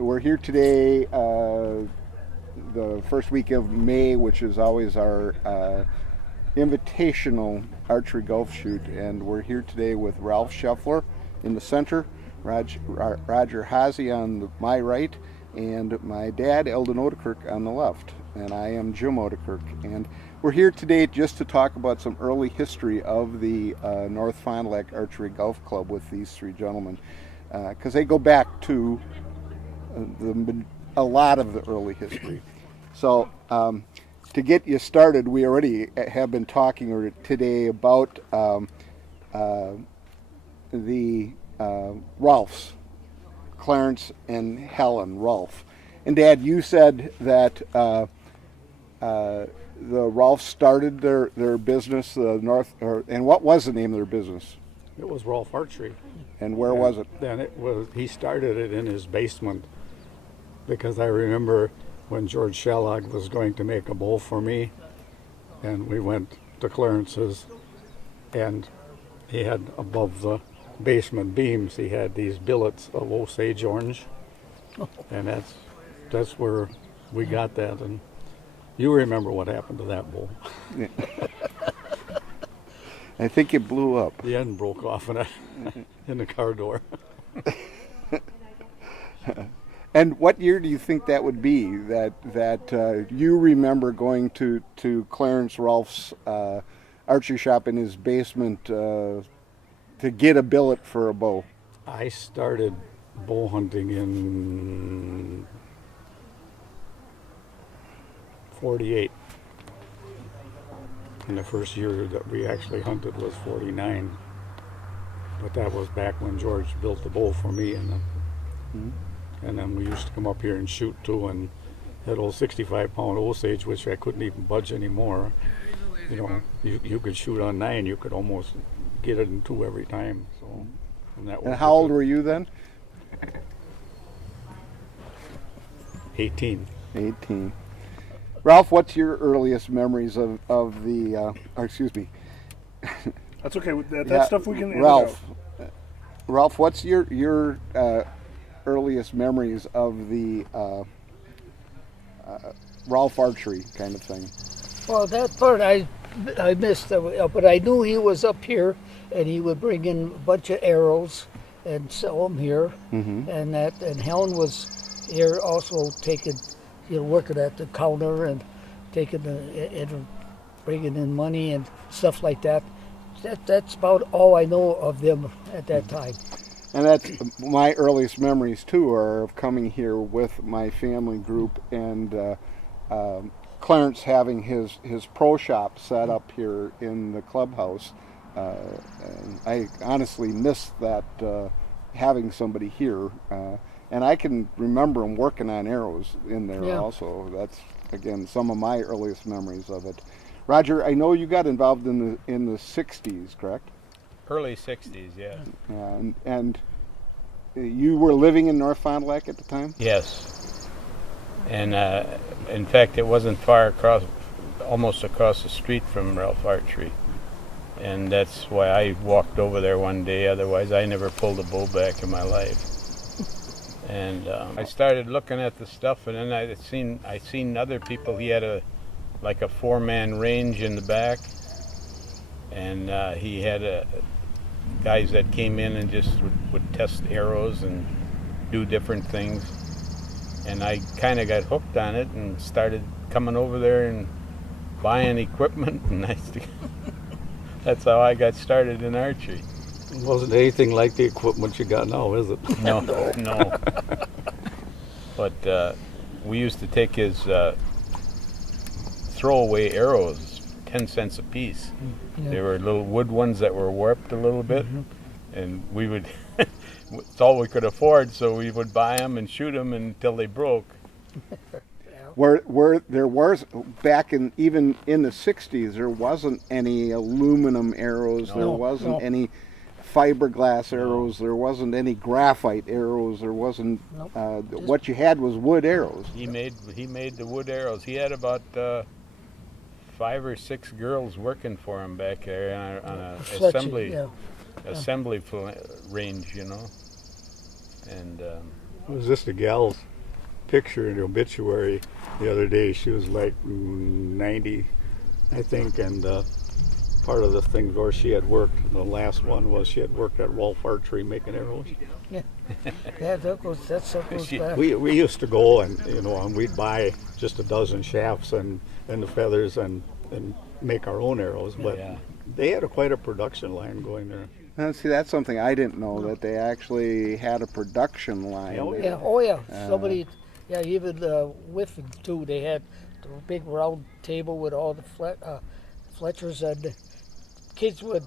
we're here today, the first week of May, which is always our invitational archery golf shoot, and we're here today with Ralph Scheffler in the center, Roger Haase on my right, and my dad, Eldon Odekirk, on the left. And I am Jim Odekirk. And we're here today just to talk about some early history of the North Fond du Lac Archery Golf Club with these three gentlemen, because they go back to a lot of the early history. So to get you started, we already have been talking today about the Rolfs, Clarence and Helen Rolfe. And Dad, you said that the Rolfs started their business, and what was the name of their business? It was Rolf Archery. And where was it? Then he started it in his basement, because I remember when George Shalog was going to make a bow for me, and we went to Clarence's, and he had above the basement beams, he had these billets of Osage orange, and that's where we got that. And you remember what happened to that bow? Yeah. I think it blew up. The end broke off in the car door. And what year do you think that would be that you remember going to Clarence Rolfe's archery shop in his basement to get a billet for a bow? I started bow hunting in 48. And the first year that we actually hunted was 49. But that was back when George built the bow for me, and then we used to come up here and shoot too, and that old 65-pound Osage, which I couldn't even budge anymore. You know, you could shoot on 9, you could almost get it in 2 every time. So, and how old were you then? 18. 18. Ralph, what's your earliest memories of the? Or excuse me. That's okay. That stuff we can. Ralph, what's your earliest memories of the Rolf Archery kind of thing? Well, that part I missed, but I knew he was up here, and he would bring in a bunch of arrows and sell them here, and Helen was here also taking, working at the counter and taking and bringing in money and stuff like that. That's about all I know of them at that time. And that's my earliest memories too, are of coming here with my family group, and Clarence having his pro shop set up here in the clubhouse. And I honestly miss that, having somebody here. And I can remember him working on arrows in there also. That's, again, some of my earliest memories of it. Roger, I know you got involved in the 60s, correct? Early 60s, yeah. And you were living in North Fond du Lac at the time? Yes. And in fact, it wasn't far across, almost across the street from Ralph Archery. And that's why I walked over there one day. Otherwise, I never pulled a bow back in my life. And I started looking at the stuff, and then I seen other people. He had a 4-man range in the back, and he had guys that came in and just would test arrows and do different things. And I kind of got hooked on it and started coming over there and buying equipment, and that's how I got started in archery. It wasn't anything like the equipment you got now, is it? No. But we used to take his throwaway arrows, 10 cents a piece. Yeah. They were little wood ones that were warped a little bit, and we would, it's all we could afford, so we would buy them and shoot them until they broke. Where there was, back even in the 60s, there wasn't any aluminum arrows, there wasn't any fiberglass arrows, there wasn't any graphite arrows, there wasn't, what you had was wood arrows. He made the wood arrows. He had about 5 or 6 girls working for him back there on a assembly range, And It was just a gal's picture in the obituary the other day. She was like 90, I think, and part of the thing where she had worked, the last one was she had worked at Rolf Archery making arrows. Yeah, that stuff goes back. We used to go and and we'd buy just a dozen shafts and the feathers and make our own arrows, but they had quite a production line going there. See, that's something I didn't know, that they actually had a production line. Somebody, even with too, they had a big round table with all the Fletchers, and the kids would,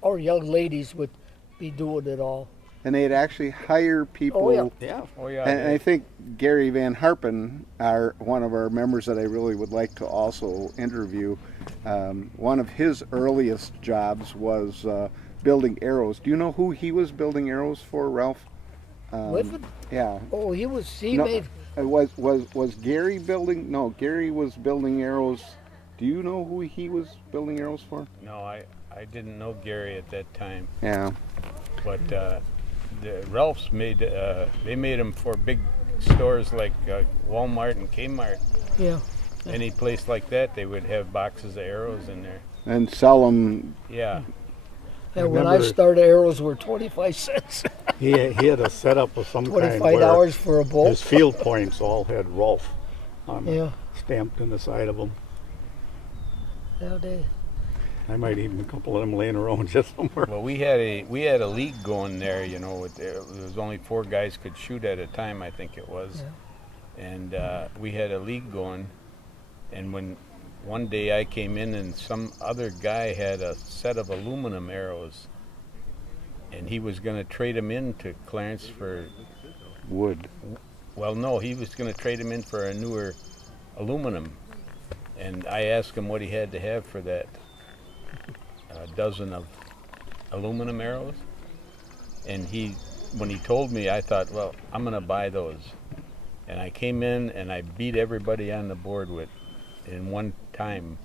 or young ladies would be doing it all. And they'd actually hire people. And I think Gary Van Harpen, one of our members that I really would like to also interview, one of his earliest jobs was building arrows. Do you know who he was building arrows for, Ralph? Whitman? Yeah. Oh, made. Was Gary building? No, Gary was building arrows. Do you know who he was building arrows for? No, I didn't know Gary at that time. Yeah. But the Ralphs made them for big stores like Walmart and Kmart. Yeah. Any place like that, they would have boxes of arrows in there. And sell them. Yeah. And when I started, arrows were 25 cents. He had a setup of some kind $25 for a bolt. His field points all had Rolf stamped in the side of them. Yeah, I might even a couple of them laying around just somewhere. Well, we had a league going there. There was only 4 guys could shoot at a time, I think it was, and we had a league going. And when one day I came in and some other guy had a set of aluminum arrows, and he was going to trade them in to Clarence for wood. Well, no, he was going to trade them in for a newer aluminum, and I asked him what he had to have for that dozen of aluminum arrows, and when he told me, I thought, well, I'm going to buy those, and I came in and I beat everybody on the board in one time.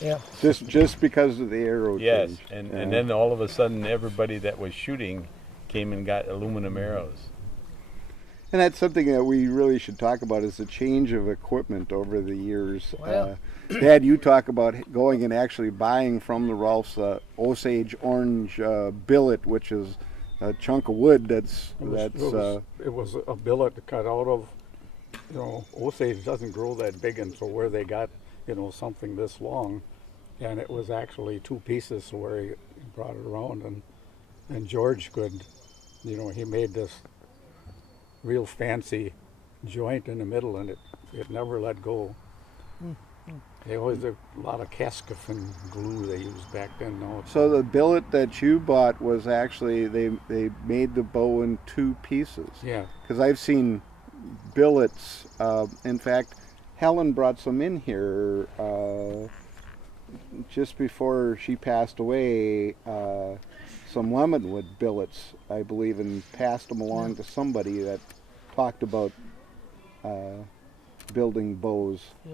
Yeah. Just because of the arrow. Yes, change. and then all of a sudden everybody that was shooting came and got aluminum arrows. And that's something that we really should talk about, is the change of equipment over the years. Wow. Dad, you talk about going and actually buying from the Rolfs Osage orange billet, which is a chunk of wood It was a billet cut out of, Osage doesn't grow that big, and so where they got, something this long, and it was actually 2 pieces where he brought it around, and George could, he made this real fancy joint in the middle, and it never let go. They always had a lot of Kaskif and glue they used back then. So the billet that you bought was actually, they made the bow in 2 pieces. Yeah. Because I've seen billets. In fact, Helen brought some in here just before she passed away. Some lemonwood billets, I believe, and passed them along to somebody that talked about building bows. Yeah.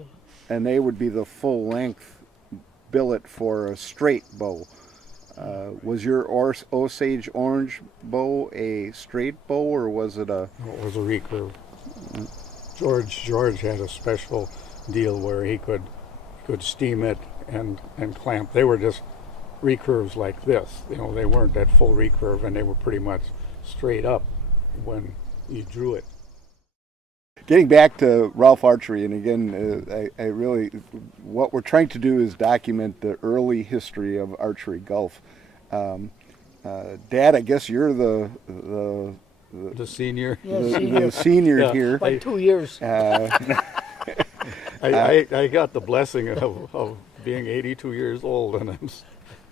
And they would be the full length billet for a straight bow. Was your Osage orange bow a straight bow, or was it a? It was a recurve. George had a special deal where he could steam it and clamp. They were just recurves like this. They weren't that full recurve, and they were pretty much straight up when you drew it. Getting back to Rolf Archery, and again, I really, what we're trying to do is document the early history of Archery Golf. Dad, I guess you're the senior. The senior here. By 2 years. I got the blessing of being 82 years old, and I'm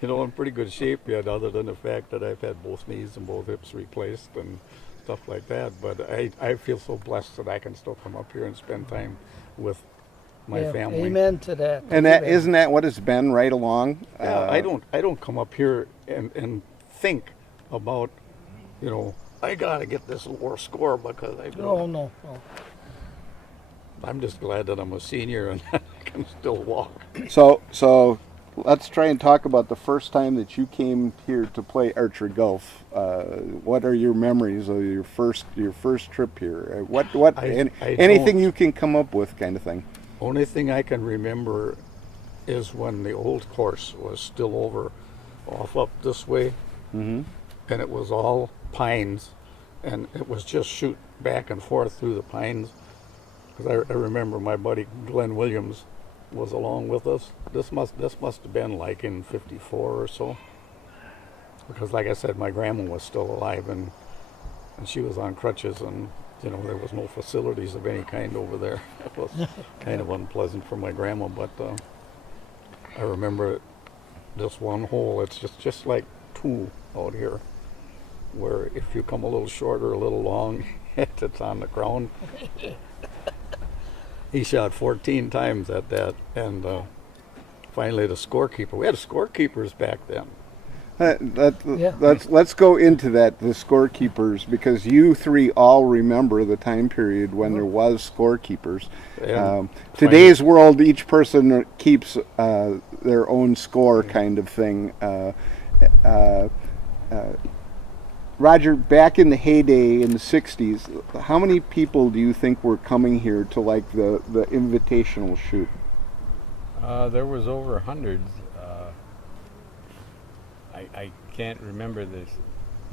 in pretty good shape yet, other than the fact that I've had both knees and both hips replaced and stuff like that. But I feel so blessed that I can still come up here and spend time with my family. Amen to that. And isn't that what it's been right along? Yeah, I don't come up here and think about, I gotta get this lower score because No. I'm just glad that I'm a senior and I can still walk. So let's try and talk about the first time that you came here to play archery golf. What are your memories of your first trip here? Anything don't- you can come up with, kind of thing. Only thing I can remember is when the old course was still over off up this way, and it was all pines, and it was just shoot back and forth through the pines. Because I remember my buddy Glenn Williams was along with us. This must have been like in '54 or so. Because like I said, my grandma was still alive, and she was on crutches, and you know, there was no facilities of any kind over there. It was kind of unpleasant for my grandma, but I remember this one hole. It's just like two out here, where if you come a little short or a little long, it's on the ground. He shot 14 times at that, and finally the scorekeeper. We had scorekeepers back then. Let's go into that, the scorekeepers, because you three all remember the time period when there was scorekeepers. Today's world, each person keeps their own score, kind of thing. Roger, back in the heyday in the 60s, how many people do you think were coming here to like the invitational shoot? There was over hundreds. I can't remember this.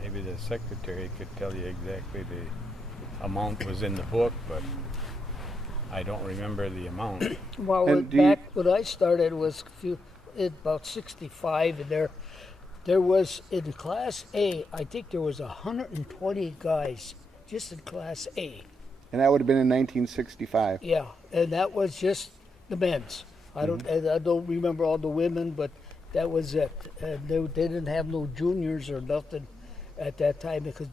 Maybe the secretary could tell you exactly the amount was in the book, but I don't remember the amount. Well, back when I started was about 65, and there was in Class A, I think there was 120 guys just in Class A. And that would have been in 1965. Yeah, and that was just the men's. I don't remember all the women, but that was it. And they didn't have no juniors or nothing at that time because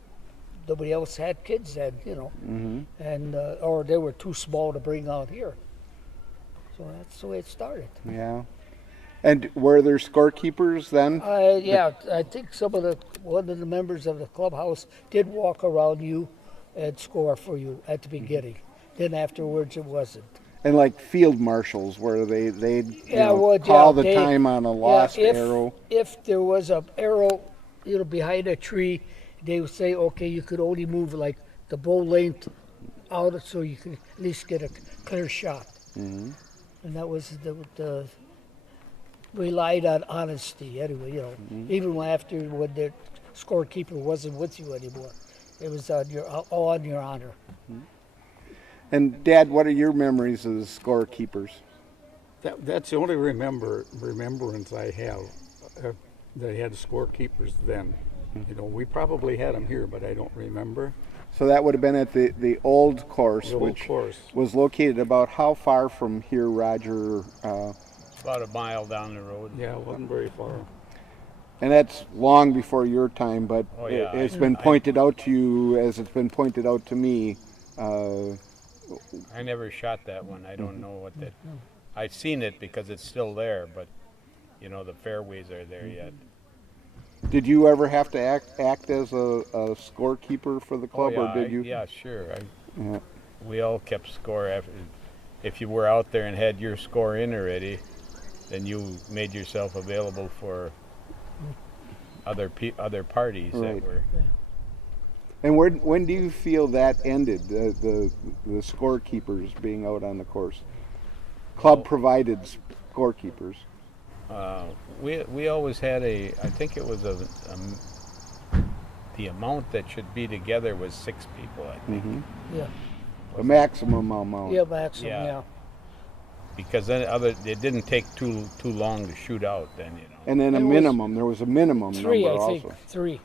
nobody else had kids then, you know, and or they were too small to bring out here. So that's the way it started. Yeah. And were there scorekeepers then? Yeah, I think one of the members of the clubhouse did walk around you and score for you at the beginning. Then afterwards it wasn't. And like field marshals, where they'd well, call yeah, the time on a lost arrow. If there was an arrow, you know, behind a tree, they would say, okay, you could only move like the bow length out so you could at least get a clear shot. And that was the relied on honesty anyway, you know. Even after when the scorekeeper wasn't with you anymore, it was all on your honor. And Dad, what are your memories of the scorekeepers? That's the only remembrance I have. They had scorekeepers then. You know, we probably had them here, but I don't remember. So that would have been at the old course, which was located about how far from here, Roger? About a mile down the road. Yeah, it wasn't very far. And that's long before your time, but it's been pointed out to you as it's been pointed out to me. I never shot that one. I don't know what that. I've seen it because it's still there, but you know the fairways are there yet. Did you ever have to act as a scorekeeper for the club, or did you? Yeah, sure. We all kept score. If you were out there and had your score in already, then you made yourself available for other parties that were. And when do you feel that ended? The scorekeepers being out on the course, club provided scorekeepers. We always had I think it was the amount that should be together was 6 people, I think. Yeah. The maximum amount. Yeah, maximum. Yeah. Because then it didn't take too long to shoot out then, you know. And then there was a minimum 3, number I think. also. 3. I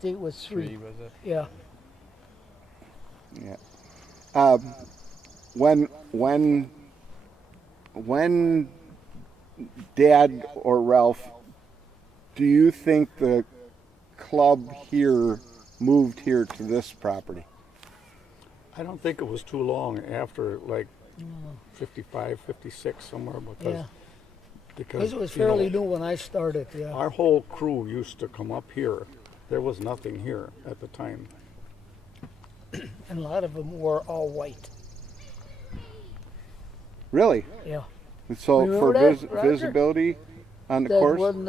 think it was 3. 3 was it? Yeah. Yeah. When Dad or Ralph, do you think the club here moved here to this property? I don't think it was too long after, like 55, 56 somewhere, because It was fairly new when I started. Yeah. our whole crew used to come up here. There was nothing here at the time. And a lot of them were all white. Really? Yeah. So Remember for that, Roger? visibility? on the that course? one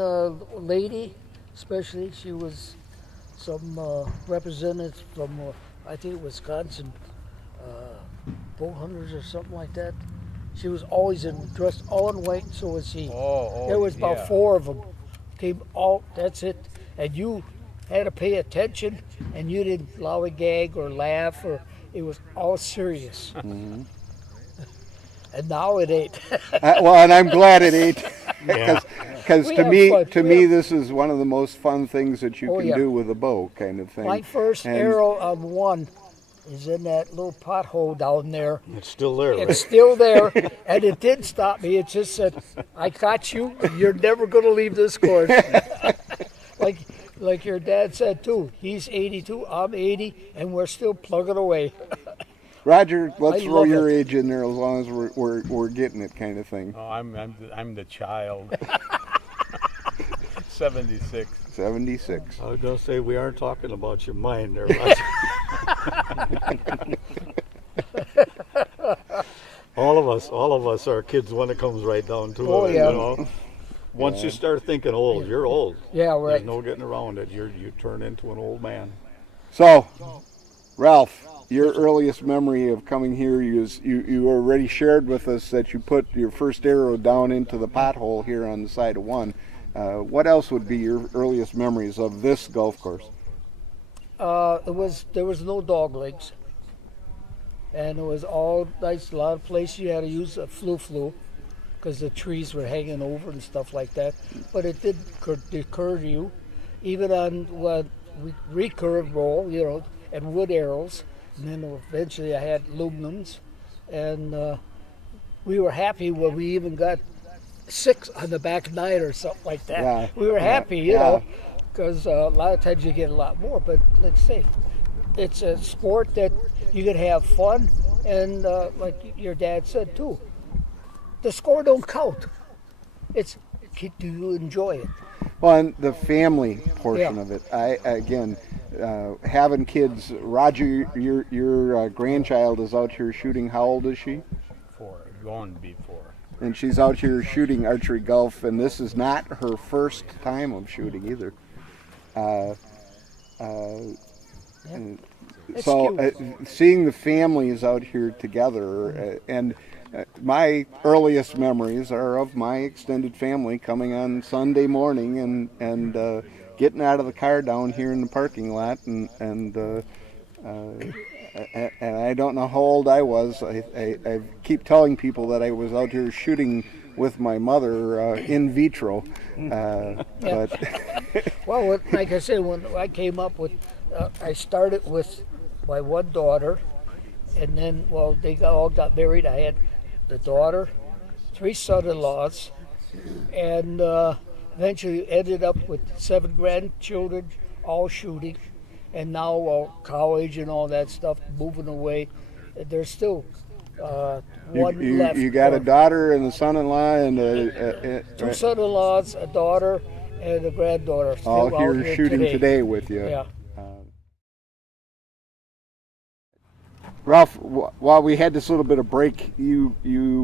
lady, especially, she was some representative from, I think, Wisconsin, bow hunters or something like that. She was always dressed all in white, and so was he. There was about yeah. 4 of them. Came all, that's it. And you had to pay attention, and you didn't lollygag or laugh, or it was all serious. And now it ain't. Well, and I'm glad it ain't, Yeah. because We to have me, fun. to We me, have- this is one of the most fun things that you Oh, can yeah. do with a bow, kind of thing. My first And- arrow on one is in that little pothole down there. It's still there, It's right? still there, and it didn't stop me. It just said, "I caught you. You're never going to leave this course." like your dad said too. He's 82, I'm 80, and we're still plugging away. Roger, let's I throw love your it. age in there as long as we're getting it, kind of thing. Oh, I'm the child. 76. 76. I was gonna say we aren't talking about your mind there, Roger. all of us are kids when it comes right down to Oh, it. yeah. You know, once you start thinking old, you're old. Yeah, There's right. no getting around it. You turn into an old man. So, Ralph, your earliest memory of coming here, you already shared with us that you put your first arrow down into the pothole here on the side of one. What else would be your earliest memories of this golf course? There was no dog legs, and it was all nice. A lot of places you had to use a flu because the trees were hanging over and stuff like that. But it did occur to you, even on what recurve roll, and wood arrows, and then eventually I had aluminums, and we were happy when we even got 6 on the back 9 or something like that. Yeah, We were yeah, happy, yeah. because a lot of times you get a lot more. But let's say it's a sport that you can have fun, and like your dad said too, the score don't count. It's do you enjoy it? Well, and the family portion Yeah. of it. Having kids. Roger, your grandchild is out here shooting. How old is she? 4. Going to be 4. And she's out here shooting archery golf, and this is not her first time of shooting either. It's So cute. seeing the families out here together, and my earliest memories are of my extended family coming on Sunday morning and getting out of the car down here in the parking lot, and I don't know how old I was. I keep telling people that I was out here shooting with my mother in vitro, but Well, like I said, when I came up with, I started with my one daughter, and then, they all got married. I had the daughter, 3 son-in-laws, and eventually ended up with 7 grandchildren, all shooting, and now college and all that stuff, moving away. There's still one left. you got a daughter and a son-in-law and 2 son-in-laws, a daughter, and a granddaughter. Still all out here shooting today with you. Yeah. Ralph, while we had this little bit of break, you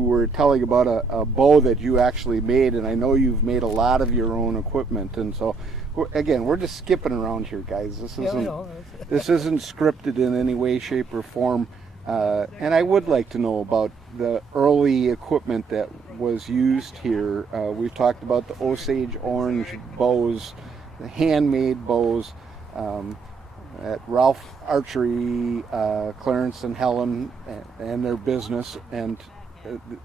were telling about a bow that you actually made, and I know you've made a lot of your own equipment, and so we're just skipping around here, guys. This isn't scripted in any way, shape, or form, and I would like to know about the early equipment that was used here. We've talked about the Osage orange bows, the handmade bows. At Ralph Archery, Clarence and Helen and their business, and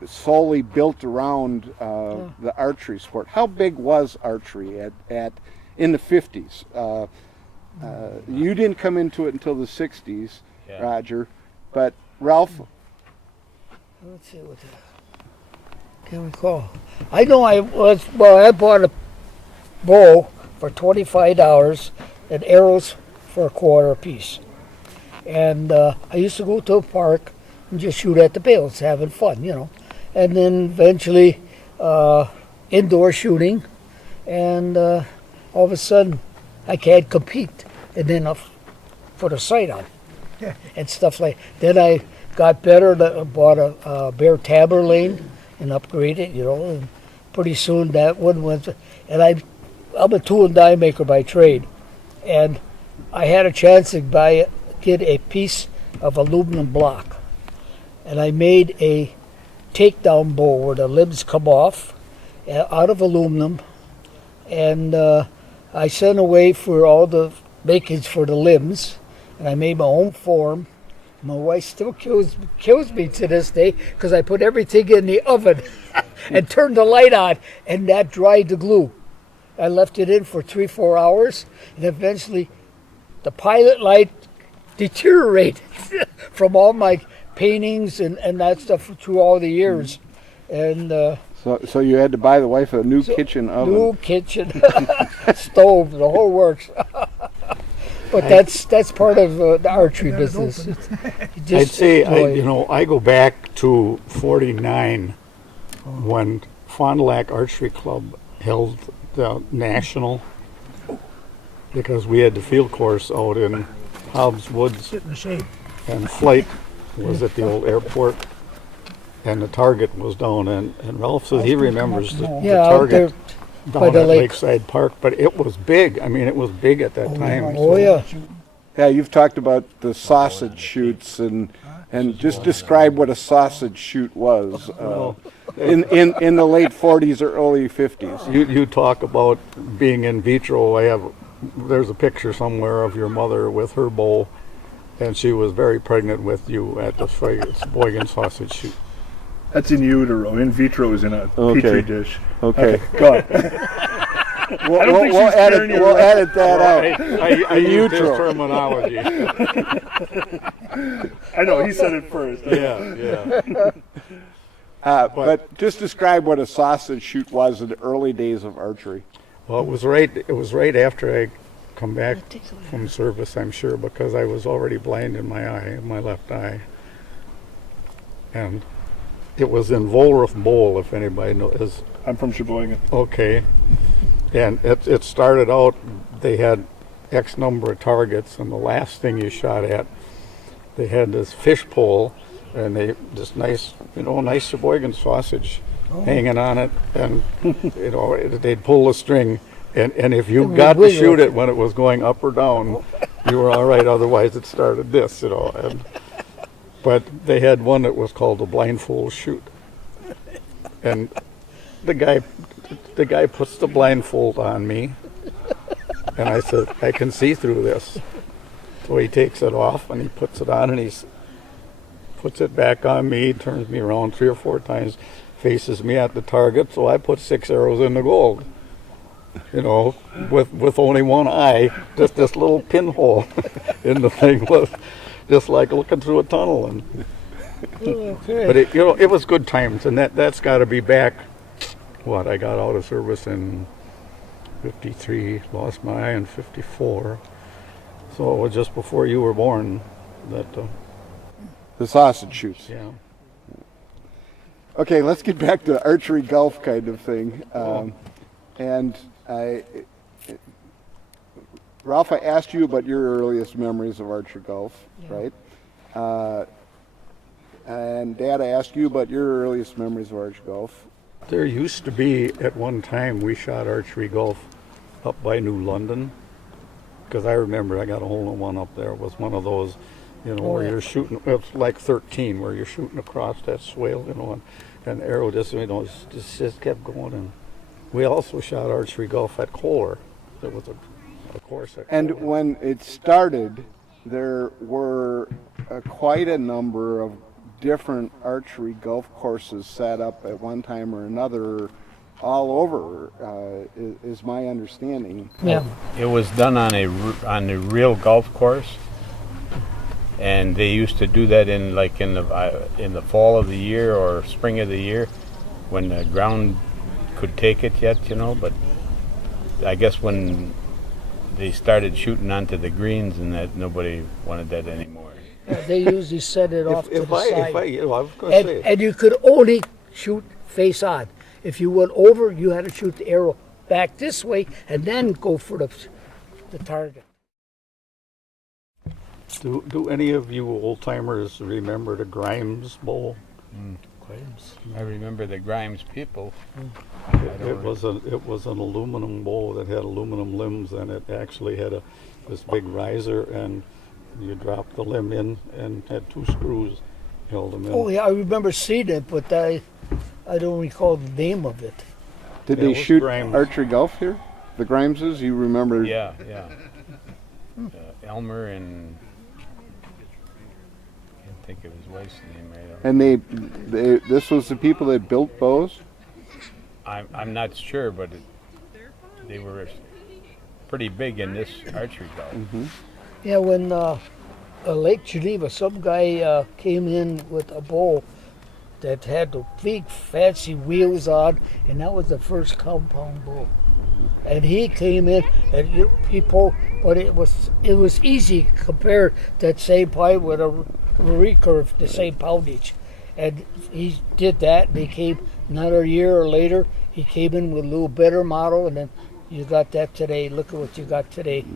solely built around the archery sport. How big was archery at in the 50s? You didn't come into it until the 60s, Yeah. Roger, but Ralph, Let's see what I can recall. I know I bought a bow for $25 and arrows for $0.25 apiece. And I used to go to a park and just shoot at the bales, having fun, And then eventually indoor shooting, and all of a sudden I can't compete. And then I'll put a sight on and stuff like. Then I got better. I bought a Bear Taberlane and upgraded, and pretty soon that one went, and I'm a tool and die maker by trade, and I had a chance to get a piece of aluminum block, and I made a takedown bowl where the limbs come off out of aluminum, and I sent away for all the makings for the limbs, and I made my own form. My wife still kills me to this day because I put everything in the oven and turned the light on, and that dried the glue. I left it in for 3-4 hours, and eventually the pilot light deteriorated from all my paintings and that stuff through all the years. And So you had to buy the wife a new kitchen oven. new kitchen, stove, the whole works. But that's part of the archery business. I'd say I go back to '49 when Fond du Lac Archery Club held the national, because we had the field course out in Hobbs Woods, and flight was at the old airport, and the target was down. And Ralph says he remembers the target by down the at lake. Lakeside Park, but it was big. I mean, it was big at that time. Oh yeah. Yeah, you've talked about the sausage shoots, and just describe what a sausage shoot was in the late 40s or early 50s. You talk about being in vitro. There's a picture somewhere of your mother with her bow, and she was very pregnant with you at the Boygan sausage shoot. That's in utero. In vitro is in a petri dish. Okay. Go on. We'll edit that out. I use this terminology. I know, he said it first. Yeah. But just describe what a sausage shoot was in the early days of archery. Well, it was right after I come back from service, I'm sure, because I was already blind in my left eye. And it was in Volruth Bowl, if anybody knows. I'm from Sheboygan. Okay. And it started out, they had X number of targets, and the last thing you shot at, they had this fish pole, and this nice Sheboygan sausage hanging on it, and they'd pull the string, and if you got to shoot it when it was going up or down, you were all right. Otherwise, it started this, But they had one that was called a blindfold shoot, and the guy puts the blindfold on me, and I said, I can see through this. So he takes it off and he puts it on, and he puts it back on me, turns me around 3 or 4 times, faces me at the target. So I put 6 arrows in the gold, with only one eye, just this little pinhole in the thing, was just like looking through a tunnel. And Okay. but it was good times, and that's got to be back. I got out of service in 53, lost my eye in 54. So it was just before you were born that, The sausage shoots. yeah. Okay, let's get back to archery golf kind of thing. And Ralph, I asked you about your earliest memories of archery golf, right? And Dad, I asked you about your earliest memories of archery golf. There used to be, at one time, we shot archery golf up by New London, because I remember I got a hole in one up there. It was one of those, where you're shooting, it's like 13, where you're shooting across that swale, and the arrow just kept going. And we also shot archery golf at Kohler. There was a course at And Kohler. when it started, there were quite a number of different archery golf courses set up at one time or another all over, is my understanding. Yeah. It was done on a real golf course, and they used to do that in the fall of the year or spring of the year, when the ground could take it yet, But I guess when they started shooting onto the greens and that, nobody wanted that anymore. They usually set it off to the side. I was going to say, And you could only shoot face on. If you went over, you had to shoot the arrow back this way and then go for the target. do any of you old timers remember the Grimes Bowl? I remember the Grimes people. It was an aluminum bow that had aluminum limbs, and it actually had this big riser, and you dropped the limb in and had 2 screws held them in. Oh yeah, I remember seeing it, but I don't recall the name of it. Did Yeah, they it was shoot Grimes. archery golf here? The Grimeses, you remember? Yeah. Elmer and I can't think of his wife's name right now. And this was the people that built bows? I'm not sure, but they were pretty big in this archery golf. Yeah, when Lake Geneva, some guy came in with a bow that had the big fancy wheels on, and that was the first compound bow. And he came in, and but it was easy compared to that same pipe with a recurve, the same poundage. And he did that, and he came another year or later, he came in with a little better model, and then you got that today. Look at what you got today.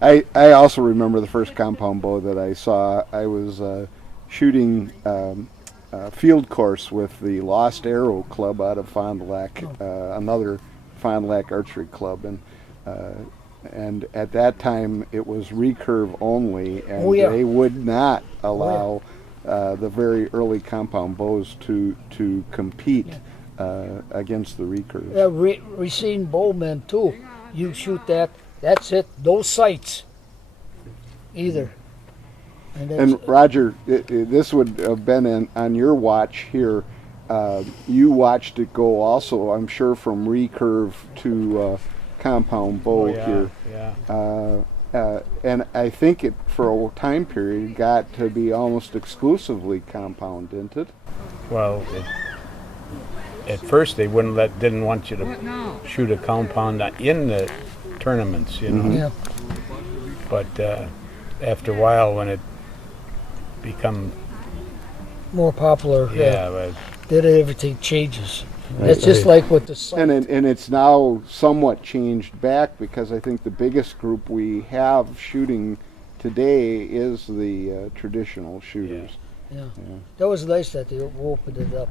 I also remember the first compound bow that I saw. I was shooting a field course with the Lost Arrow Club out of Fond du Lac, another Fond du Lac archery club, and at that time it was recurve only, and they would not allow the very early compound bows to compete against the recurve. Yeah, Racine bowmen too. You shoot that. That's it. No sights either. And Roger, this would have been on your watch here. You watched it go also, I'm sure, from recurve to compound bow here. Yeah. And I think it, for a time period, got to be almost exclusively compound, didn't it? Well, at first they didn't want you to shoot a compound in the tournaments, you know. Yeah. But after a while, when it become More popular. but Then everything changes. It's just like with the sight. And it's now somewhat changed back, because I think the biggest group we have shooting today is the traditional shooters. Yeah. That was nice that they opened it up.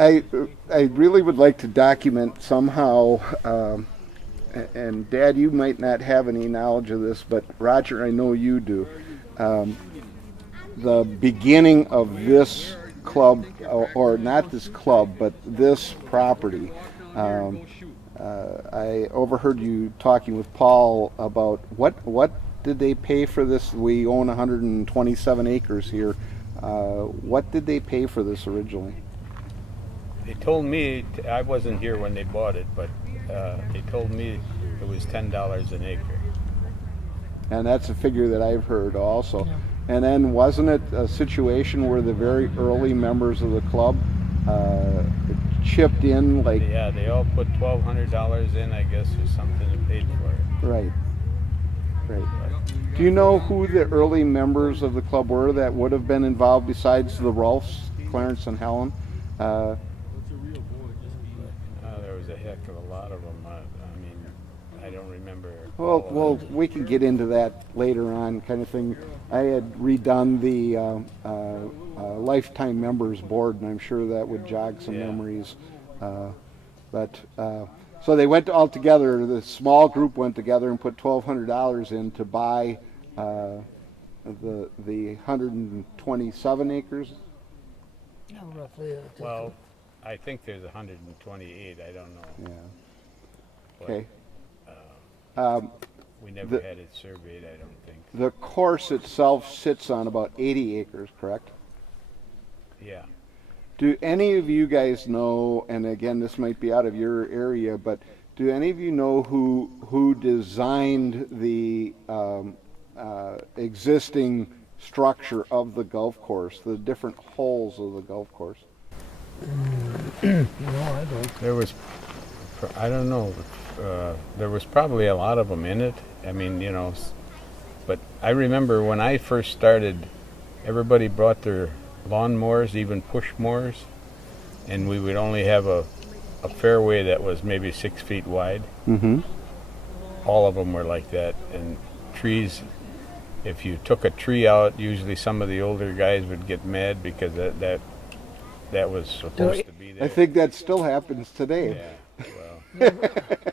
I really would like to document somehow, and Dad, you might not have any knowledge of this, but Roger, I know you do. The beginning of this club, or not this club, but this property. I overheard you talking with Paul about what did they pay for this? We own 127 acres here. What did they pay for this originally? they told me, I wasn't here when they bought it, but they told me it was $10 an acre. And that's a figure that I've heard also. Yeah. And then wasn't it a situation where the very early members of the club chipped in, like... Yeah, they all put $1,200 in, I guess, or something, and paid for it. Right. Do you know who the early members of the club were that would have been involved besides the Rolfs, Clarence and Helen? There was a heck of a lot of them. I mean, I don't remember. Well, we can get into that later on, kind of thing. I had redone the lifetime members board, and I'm sure that would jog some memories. So they went all together. The small group went together and put $1,200 in to buy the 127 acres. Yeah, roughly. Well, I think there's 128. I don't know. Yeah. But, Okay. We never had it surveyed, I don't think. The course itself sits on about 80 acres, correct? Yeah. Do any of you guys know, and again, this might be out of your area, but do any of you know who designed the existing structure of the golf course, the different holes of the golf course? No, I don't. There was, I don't know, there was probably a lot of them in it. I mean, you know, but I remember when I first started, everybody brought their lawnmowers, even push mowers, and we would only have a fairway that was maybe 6 feet wide. Mm-hmm. All of them were like that. And trees, if you took a tree out, usually some of the older guys would get mad because that that was supposed to be there. I think that still happens today. Yeah. Well,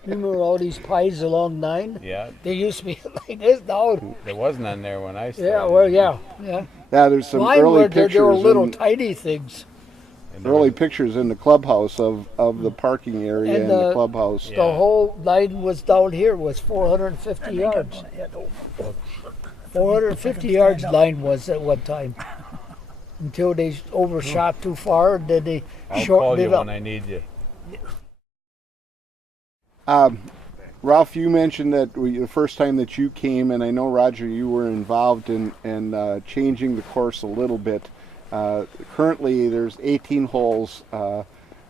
Remember all these pies along 9? yeah. They used to be like this now. There was none there when I started. Yeah, well, yeah. Yeah, there's some Mine early were, there pictures. were little in, tiny things. And there early was- pictures in the clubhouse of the parking area And and the the- clubhouse. Yeah. The whole line was down here was 450 yards. 450 yards line was at one time. Until they overshot too far, and then they I'll call shortened you it up. when I need you. Ralph, you mentioned that the first time that you came, and I know, Roger, you were involved in changing the course a little bit. Currently, there's 18 holes.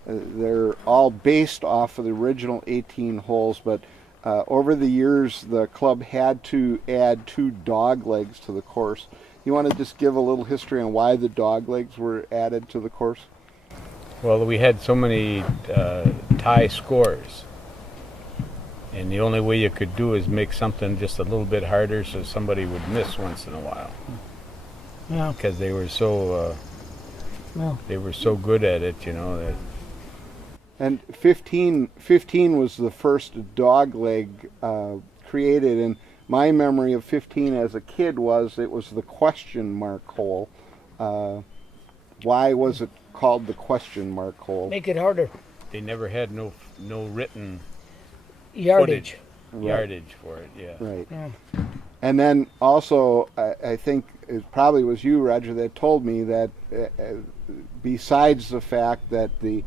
They're all based off of the original 18 holes, but over the years, the club had to add 2 dog legs to the course. You want to just give a little history on why the dog legs were added to the course? Well, we had so many tie scores, and the only way you could do is make something just a little bit harder so somebody would miss once in a while, Yeah. because they were so Yeah. they were so good at it, you know. That And 15 was the first dog leg created, and my memory of 15 as a kid was it was the question mark hole. Why was it called the question mark hole? Make it harder. they never had no written Yardage. yardage for it. Yeah. Right. Yeah. And then also, I think it probably was you, Roger, that told me that besides the fact that the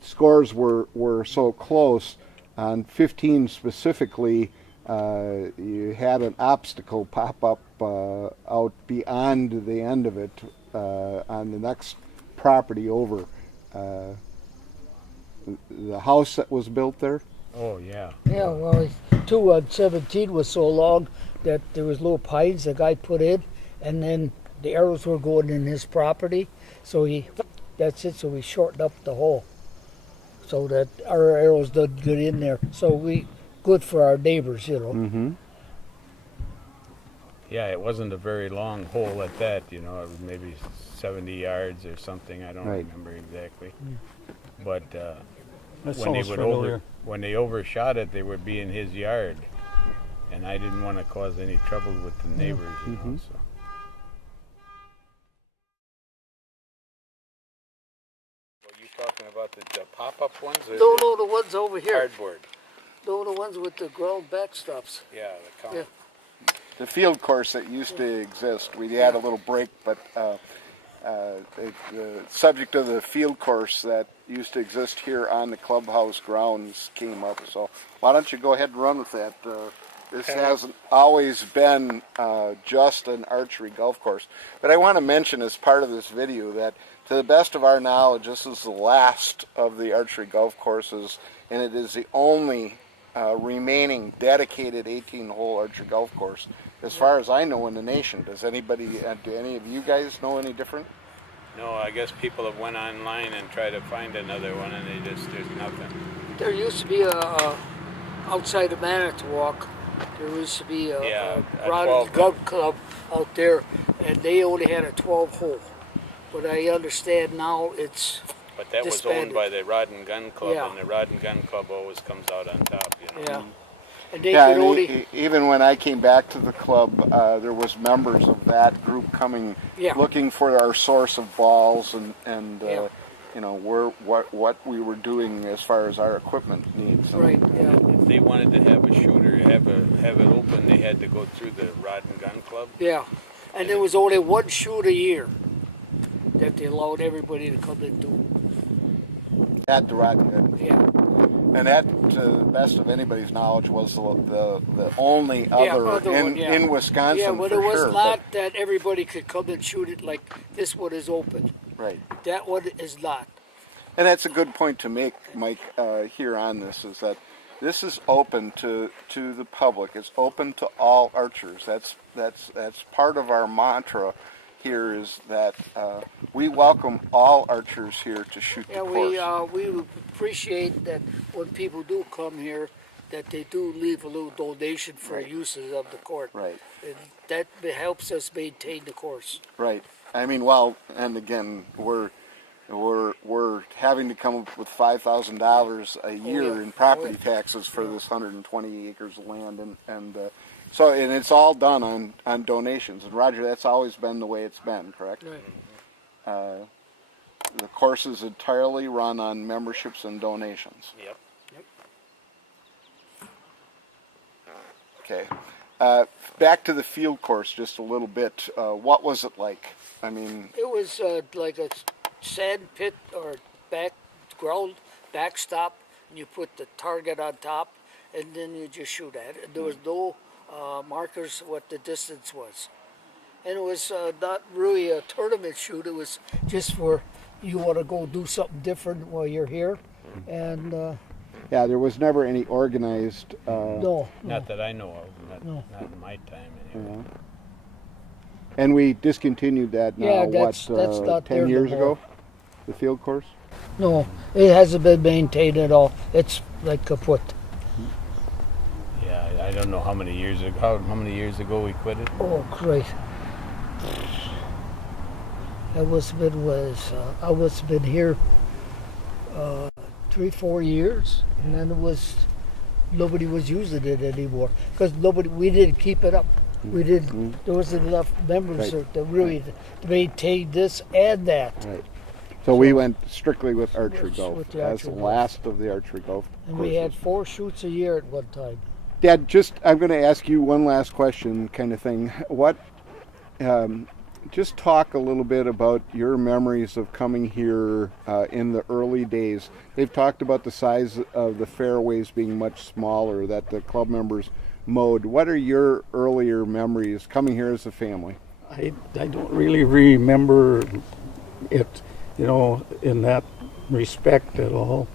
scores were so close, on 15 specifically, you had an obstacle pop up out beyond the end of it on the next property over. The house that was built there. Oh yeah. Yeah, well, 2 on 17 was so long that there was little pines the guy put in, and then the arrows were going in his property, so that's it, so we shortened up the hole so that our arrows didn't get in there. So good for our neighbors, you know. Mm-hmm. Yeah, it wasn't a very long hole at that, you know. It was maybe 70 yards or something. I don't Right. remember exactly. But That's when they almost would familiar. when they overshot it, they would be in his yard, and I didn't want to cause any trouble with the neighbors, you know. So. Well, you talking about the pop-up ones? Or No, the ones over here. cardboard. No, the ones with the ground backstops. Yeah, the count. Yeah. The field course that used to exist, we had a little break, but the subject of the field course that used to exist here on the clubhouse grounds came up. So why don't you go ahead and run with that? This hasn't always been just an archery golf course. But I want to mention as part of this video that to the best of our knowledge, this is the last of the archery golf courses, and it is the only remaining dedicated 18-hole archery golf course, as far as I know, in the nation. Does anybody, do any of you guys know any different? No, I guess people have went online and tried to find another one, and there's nothing. There used to be a outside of Manitowoc. There used to be Yeah, a a Rod 12 and Gun Club out there, and they only had a 12-hole. But I understand now it's But that was disbanded. owned by the Rod and Gun Club, Yeah. and the Rod and Gun Club always comes out on top, you know. yeah, and they Yeah, could and only even when I came back to the club, there was members of that group coming, Yeah. looking for our source of balls and Yeah. you know, what we were doing as far as our equipment needs. And right. Yeah, If they wanted to have a shooter, have it open, they had to go through the Rod and Gun Club. yeah, and there was only one shoot a year that they allowed everybody to come and do. At the Rod and Gun. Yeah, And that, to the best of anybody's knowledge, was the only other, other one, yeah. in Wisconsin yeah, but for it was sure. not that everybody could come and shoot it like this one is open. Right. That one is not. And that's a good point to make, Mike, here on this, is that this is open to the public. It's open to all archers. That's part of our mantra here, is that we welcome all archers here to shoot Yeah, the course. we appreciate that when people do come here, that they do leave a little donation for uses of the court. Right. And that helps us maintain the course. Right. I mean, well, and again, we're having to come up with $5,000 a year in property taxes for this 120 acres of land, and it's all done on donations. And Roger, that's always been the way it's been, correct? Right. The course is entirely run on memberships and donations. Yep. Okay. Back to the field course just a little bit. What was it like? I mean, It was like a sand pit or ground backstop, and you put the target on top, and then you just shoot at it. There was no markers what the distance was, and it was not really a tournament shoot. It was just for you want to go do something different while you're here, and yeah, there was never any organized. no, Not that I know of. Not in my time anyway. And we discontinued that now. Yeah, that's not 10 there years no more. ago? The field course. no, it hasn't been maintained at all. It's like kaput. Yeah, I don't know how many years ago. How many years ago we quit it? Oh, great. I was been here 3-4 years, and then nobody was using it anymore because we didn't keep it up. We didn't. There wasn't enough members Right. to really maintain this and that. Right. So we went strictly with archery With golf the as archery the golf. last of the archery golf. And we had courses. 4 shoots a year at one time. Dad, I'm going to ask you one last question, kind of thing. Just talk a little bit about your memories of coming here in the early days. They've talked about the size of the fairways being much smaller, that the club members mowed. What are your earlier memories coming here as a family? I don't really remember it, in that respect at all.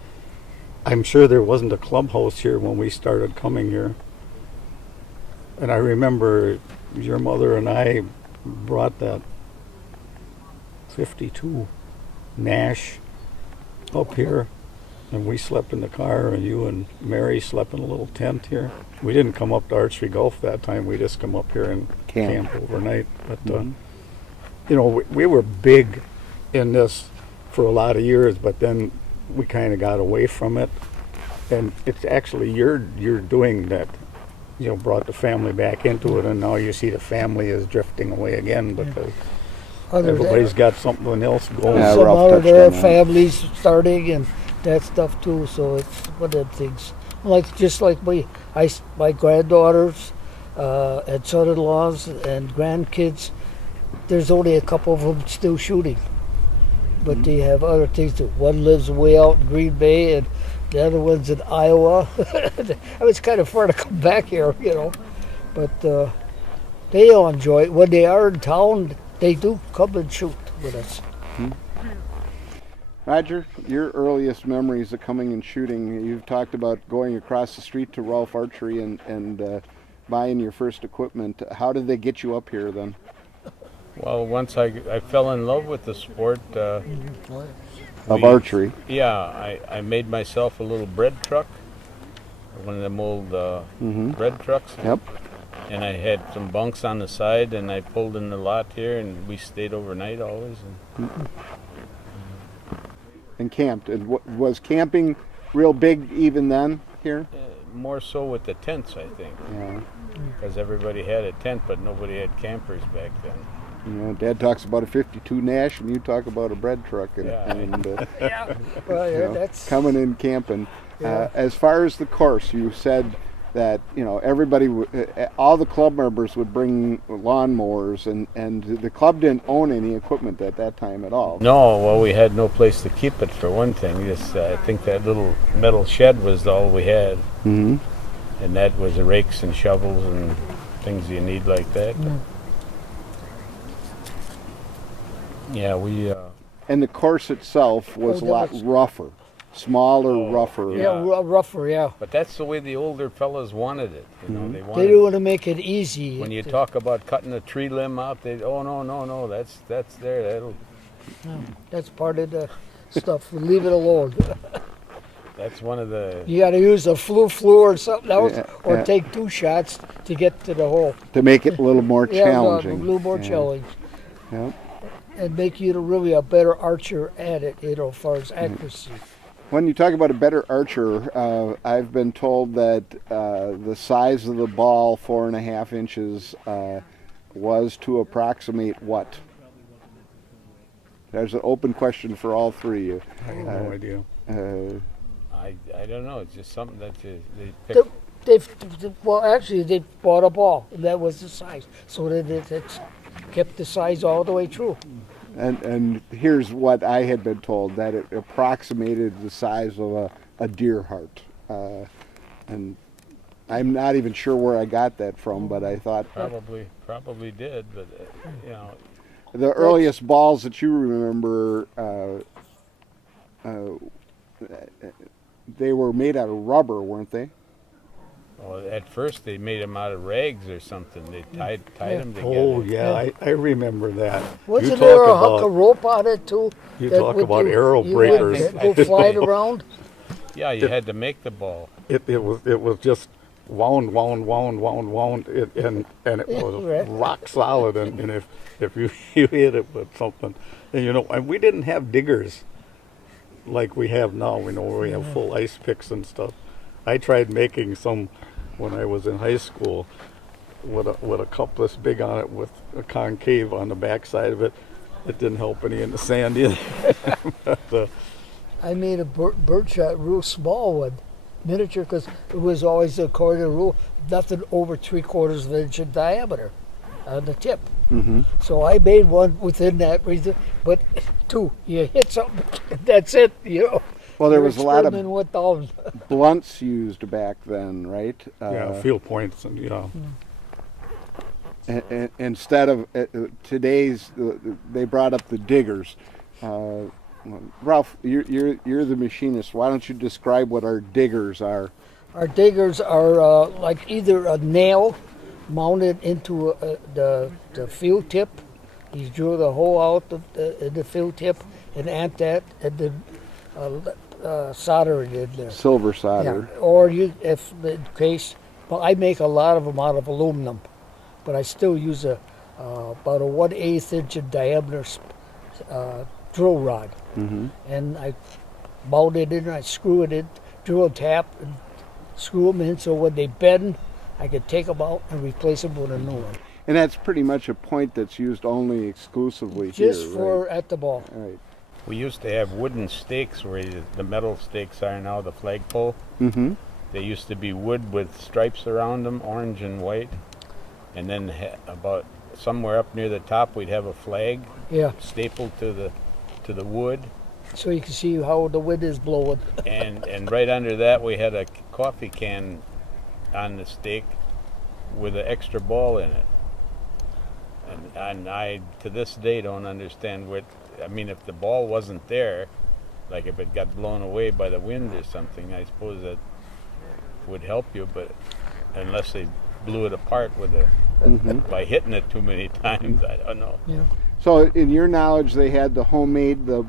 I'm sure there wasn't a clubhouse here when we started coming here. And I remember your mother and I brought that 52 Nash up here, and we slept in the car, and you and Mary slept in a little tent here. We didn't come up to Archery Golf that time. We just come up here and camp overnight. But we were big in this for a lot of years, but then we kind of got away from it. And it's actually you're doing that, brought the family back into it, and now you see the family is drifting away again because everybody's got something else going. Yeah, Some Ralph out of touched their on that. families starting and that stuff too. So it's one of them things. Just like my granddaughters and son-in-laws and grandkids. There's only a couple of them still shooting, but they have other things too. One lives way out in Green Bay, and the other one's in Iowa. I was kind of far to come back here, but they all enjoy it. When they are in town, they do come and shoot with us. Roger, your earliest memories of coming and shooting, you've talked about going across the street to Rolf Archery and buying your first equipment. How did they get you up here then? Well, once I fell in love with the sport. Of archery? Yeah, I made myself a little bread truck, one of them old bread trucks. Yep. And I had some bunks on the side, and I pulled in the lot here, and we stayed overnight always. And camped. And was camping real big even then here? More so with the tents, I think, Yeah. because everybody had a tent, but nobody had campers back then. Dad talks about a 52 Nash, and you talk about a bread truck, and, Yeah. Yeah, well, yeah, that's coming in camping. Yeah. As far as the course, you said that everybody, all the club members would bring lawnmowers, and the club didn't own any equipment at that time at all. No, well, we had no place to keep it for one thing. I think that little metal shed was all we had, Mm-hmm. and that was the rakes and shovels and things you need like that. Yeah, we. And the course itself was a lot rougher, smaller, rougher. rougher, yeah. But that's the way the older fellas wanted it. They They wanted. do want to make it easy. When you talk about cutting a tree limb out, no, that's there. That'll. That's part of the stuff. Leave it alone. That's one of the. You got to use a flu or something else, or Yeah. take 2 shots to get to the hole. To make it a little more Yeah, challenging. a little more challenge. Yeah. and make you really a better archer at it, you know, as far as accuracy. When you talk about a better archer, I've been told that the size of the ball, 4.5 inches, was to approximate what? There's an open question for all three of you. I have no idea. I don't know. It's just something that they picked. Well, actually, they bought a ball, and that was the size. So it's kept the size all the way through. And here's what I had been told, that it approximated the size of a deer heart. And I'm not even sure where I got that from, but I thought Probably did, but you know. the earliest balls that you remember, they were made out of rubber, weren't they? Well, at first they made them out of rags or something. They tied them together. Oh, yeah, I remember that. Wasn't there a hook of rope on it, too? You that talk would about do- arrow you would breakers. Go flying around? Yeah, you had to make the ball. It was just wound, and it was Right. rock solid. And if you hit it with something, and and we didn't have diggers like we have now. We know we have full ice picks and stuff. I tried making some when I was in high school with a cup this big on it with a concave on the back side of it. It didn't help any in the sand either. But, I made a bird shot real small one, miniature, because it was always according to the rule, nothing over 3/4 of an inch in diameter on the tip. Mm-hmm. So I made one within that reason, but two, you hit something, that's it, Well, there Your was a lot of experiment went down. blunts used back then, right? field points and Instead of today's, they brought up the diggers. Ralph, you're the machinist. Why don't you describe what our diggers are? Our diggers are like either a nail mounted into the field tip. You drill the hole out in the field tip and add that, and then solder it in there. Silver solder. Yeah. Or if in case, well, I make a lot of them out of aluminum, but I still use about a 1/8 inch in diameter drill rod, and I mount it in. I screw it in, drill and tap, and screw them in. So when they bend, I can take them out and replace them with a new one. And that's pretty much a point that's used only exclusively Just here, for right? at the ball. Right. We used to have wooden stakes where the metal stakes are now, the flagpole. Mm-hmm. They used to be wood with stripes around them, orange and white. And then about somewhere up near the top, we'd have a flag Yeah. stapled to the wood. So you can see how the wind is blowing. And right under that, we had a coffee can on the stake with an extra ball in it. And I, to this day, don't understand if the ball wasn't there, like if it got blown away by the wind or something, I suppose that would help you, but unless they blew it apart by hitting it too many times, I don't know. Yeah. So, in your knowledge, they had the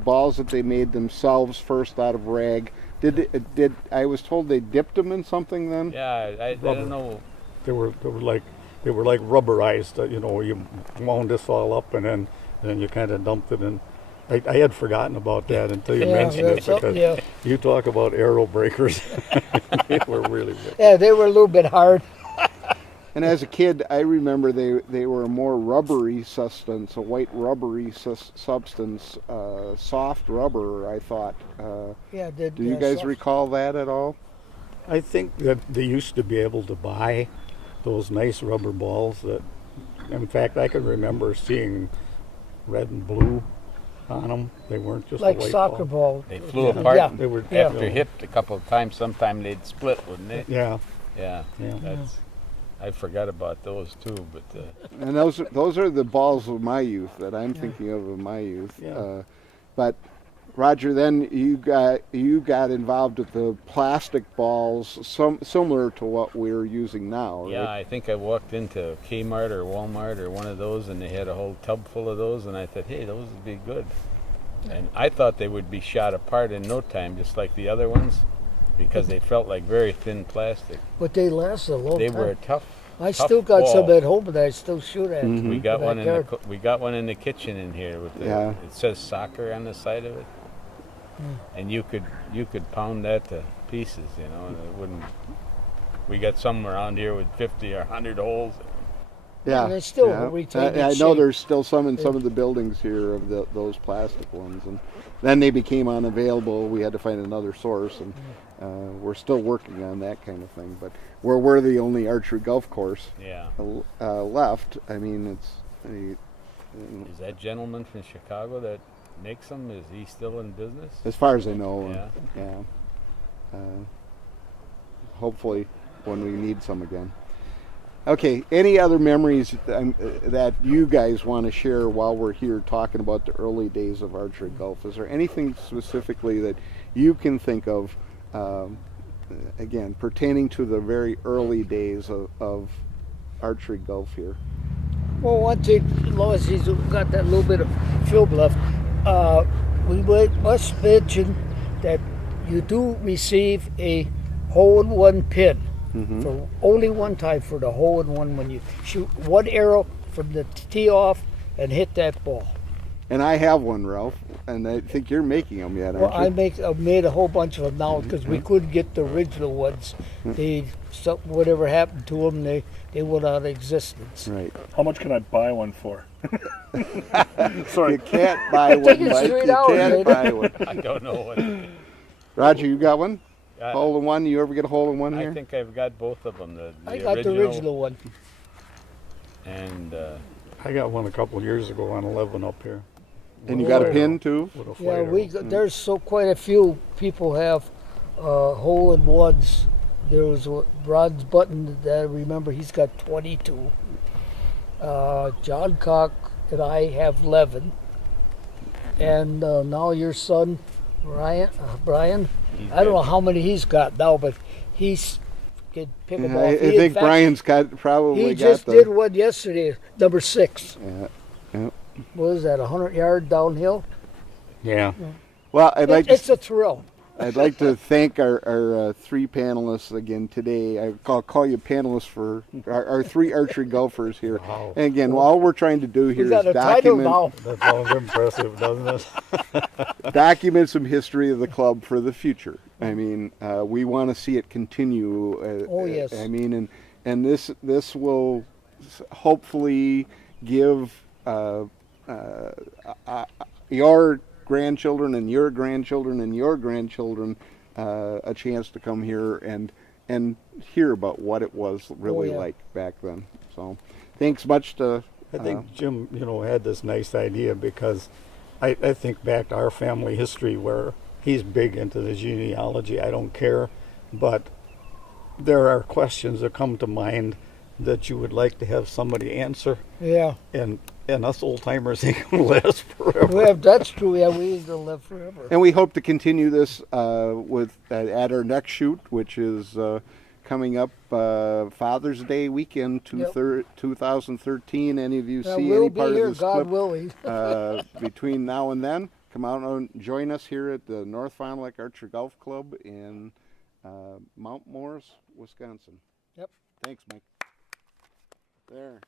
balls that they made themselves first out of rag. Did I was told they dipped them in something then? Yeah, I don't know. they were like rubberized. You wound this all up and then you kind of dumped it in. I had forgotten about that until you mentioned it, because you talk about arrow breakers. They were really big. Yeah, they were a little bit hard. And as a kid, I remember they were a more rubbery substance, a white rubbery substance, soft rubber, I thought. Yeah, Do you guys recall that at all? I think that they used to be able to buy those nice rubber balls that, in fact, I can remember seeing red and blue on them. They weren't just like a white soccer ball. ball. They flew apart. Yeah. They were After hit a couple of times, sometime they'd split, wouldn't they? Yeah. Yeah. I forgot about those too, but And those are the balls of my youth that I'm thinking of my youth. Yeah. But Roger, then you got involved with the plastic balls, similar to what we're using now. yeah, Right? I think I walked into Kmart or Walmart or one of those, and they had a whole tub full of those, and I thought, hey, those would be good. And I thought they would be shot apart in no time, just like the other ones, because they felt like very thin plastic. But they lasted a long They time. were tough. I tough still got some ball. at home that I still shoot at. We got one in the backyard. we got one in the kitchen in here with the, Yeah. it says soccer on the side of it, and you could pound that to pieces, you know, and it wouldn't. We got some around here with 50 or 100 holes. Yeah, And it's still yeah. retained I its know shape. there's still some in some of the buildings here of those plastic ones, and then they became unavailable. We had to find another source, and we're still working on that kind of thing. But we're the only archery golf course Yeah. left. I mean, Is that gentleman from Chicago that makes them? Is he still in business? as far as I know. Yeah. Yeah. Hopefully, when we need some again. Okay, any other memories that you guys want to share while we're here talking about the early days of archery golf? Is there anything specifically that you can think of, again, pertaining to the very early days of archery golf here? Well, one thing, as long as he's got that little bit of film left, we must mention that you do receive a hole-in-one pin. For only one time for the hole-in-one when you shoot one arrow from the tee off and hit that ball. And I have one, Ralph, and I think you're making them yet, Well, aren't you? I made a whole bunch of them now because we couldn't get the original ones. Whatever happened to them, they went out of existence. Right. How much can I buy one for? Sorry. You can't buy one, Take it Mike. straight You out, can't man. buy one. I don't know what. Roger, you got one? I, Hole in one? You ever get a hole in one I here? think I've got both of them. The I got the original one. And I got one a couple of years ago on 11 up here. And you got a Flight pin arrow. too? With a flight Yeah, arrow. there's quite a few people have hole-in-ones. There was Ron's Button that I remember, he's got 22. John Cock and I have 11. And now your son, Brian, I don't know how many he's got now, but he's can pick them Yeah, off. I In think fact, Brian's probably he got just the. did one yesterday, number 6. Yeah. What is that, 100-yard downhill? Yeah. Well, It's a thrill. I'd like to thank our three panelists again today. I'll call you panelists for our three archery golfers here. Wow. And again, all we're trying to do We here got is a title document now. That sounds impressive, doesn't it? document some history of the club for the future. I mean, we want to see it continue. Oh, yes. I mean, and this will hopefully give your grandchildren and your grandchildren and your grandchildren a chance to come here and hear about what it was really yeah. like back then. So, thanks much to. I think Jim, had this nice idea because I think back to our family history where he's big into the genealogy. I don't care, but there are questions that come to mind that you would like to have somebody answer, Yeah. and us old timers ain't gonna last forever. Well, that's true. Yeah, we ain't gonna live forever. And we hope to continue this with at our next shoot, which is coming up Father's Day weekend, 2013. Any of you see we'll any be part here, of this God clip willing. between now and then? Come out and join us here at the North Fond du Lac Archery Golf Club in Mount Morris, Wisconsin. Yep. Thanks, Mike. There.